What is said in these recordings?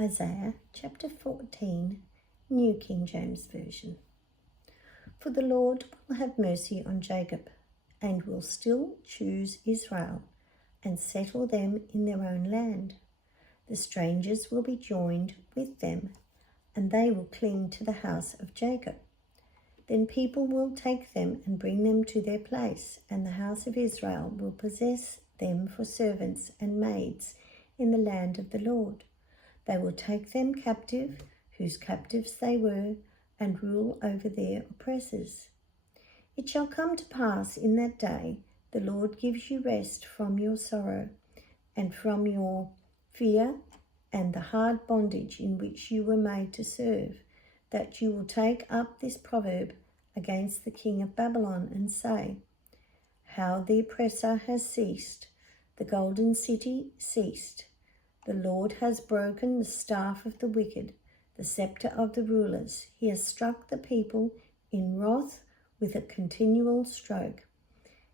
Isaiah chapter 14, New King James Version. For the Lord will have mercy on Jacob, and will still choose Israel, and settle them in their own land. The strangers will be joined with them, and they will cling to the house of Jacob. Then people will take them and bring them to their place, and the house of Israel will possess them for servants and maids in the land of the Lord. They will take them captive, whose captives they were, and rule over their oppressors. It shall come to pass in that day, the Lord gives you rest from your sorrow, and from your fear and the hard bondage in which you were made to serve, that you will take up this proverb against the king of Babylon and say, How the oppressor has ceased, the golden city ceased. The Lord has broken the staff of the wicked, the scepter of the rulers. He has struck the people in wrath with a continual stroke.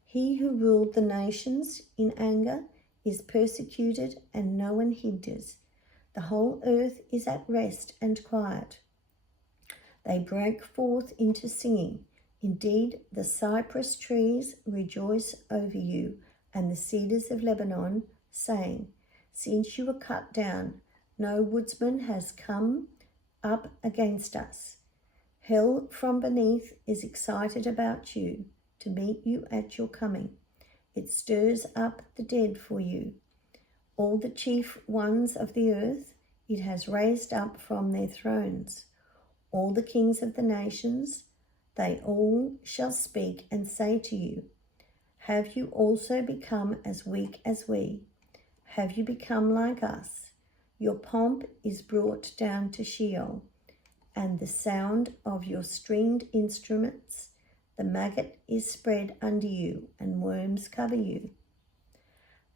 He who ruled the nations in anger is persecuted, and no one hinders. The whole earth is at rest and quiet. They break forth into singing. Indeed, the cypress trees rejoice over you, and the cedars of Lebanon, saying, Since you were cut down, no woodsman has come up against us. Hell from beneath is excited about you to meet you at your coming. It stirs up the dead for you. All the chief ones of the earth it has raised up from their thrones. All the kings of the nations, they all shall speak and say to you, Have you also become as weak as we? Have you become like us? Your pomp is brought down to Sheol, and the sound of your stringed instruments, the maggot is spread under you, and worms cover you.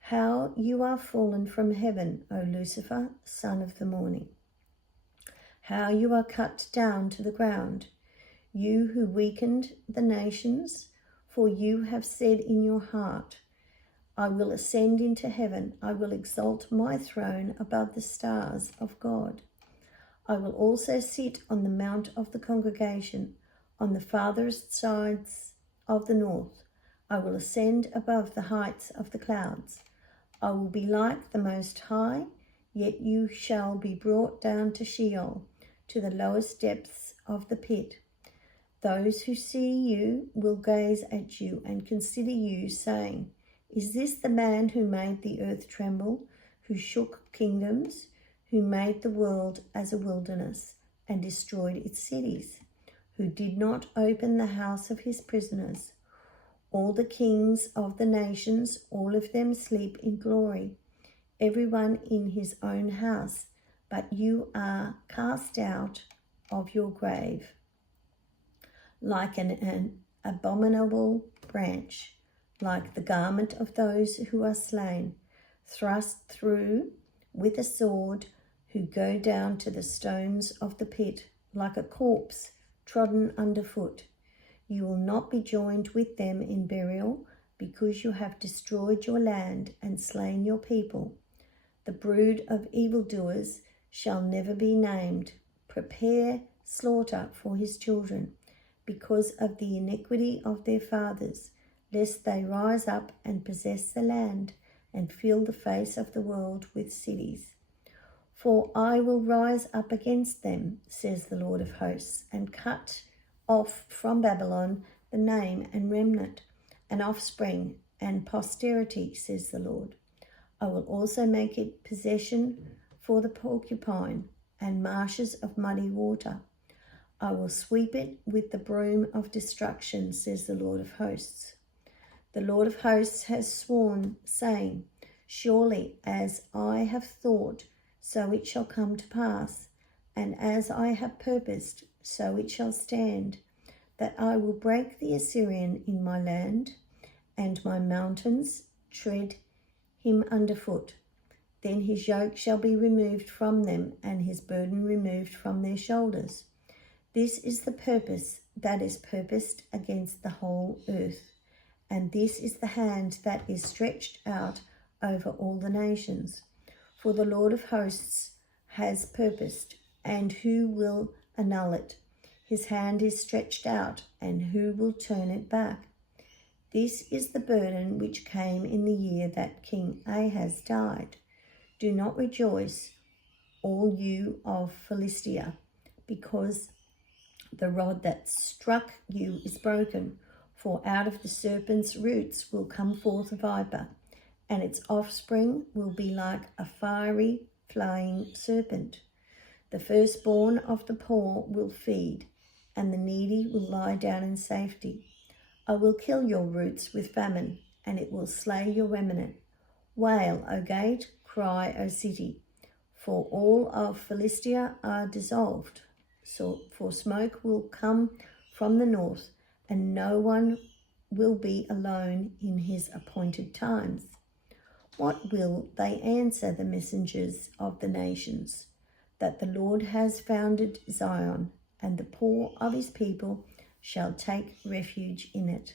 How you are fallen from heaven, O Lucifer, son of the morning. How you are cut down to the ground, you who weakened the nations, for you have said in your heart, I will ascend into heaven. I will exalt my throne above the stars of God. I will also sit on the mount of the congregation, on the farthest sides of the north. I will ascend above the heights of the clouds. I will be like the Most High, yet you shall be brought down to Sheol, to the lowest depths of the pit. Those who see you will gaze at you and consider you, saying, Is this the man who made the earth tremble, who shook kingdoms, who made the world as a wilderness and destroyed its cities, who did not open the house of his prisoners? All the kings of the nations, all of them sleep in glory, everyone in his own house, but you are cast out of your grave like an abominable branch, like the garment of those who are slain, thrust through with a sword, who go down to the stones of the pit, like a corpse trodden underfoot. You will not be joined with them in burial, because you have destroyed your land and slain your people. The brood of evildoers shall never be named. Prepare slaughter for his children, because of the iniquity of their fathers, lest they rise up and possess the land and fill the face of the world with cities. For I will rise up against them, says the Lord of hosts, and cut off from Babylon the name and remnant, and offspring and posterity, says the Lord. I will also make it possession for the porcupine and marshes of muddy water. I will sweep it with the broom of destruction, says the Lord of hosts. The Lord of hosts has sworn, saying, Surely as I have thought, so it shall come to pass, and as I have purposed, so it shall stand, that I will break the Assyrian in my land, and my mountains tread him underfoot. Then his yoke shall be removed from them, and his burden removed from their shoulders. This is the purpose that is purposed against the whole earth, and this is the hand that is stretched out over all the nations. For the Lord of hosts has purposed, and who will annul it? His hand is stretched out, and who will turn it back? This is the burden which came in the year that King Ahaz died. Do not rejoice, all you of Philistia, because the rod that struck you is broken, for out of the serpent's roots will come forth a viper, and its offspring will be like a fiery flying serpent. The firstborn of the poor will feed, and the needy will lie down in safety. I will kill your roots with famine, and it will slay your remnant. Wail, O gate, cry, O city, for all of Philistia are dissolved. For smoke will come from the north, and no one will be alone in his appointed times. What will they answer the messengers of the nations? That the Lord has founded Zion, and the poor of his people shall take refuge in it.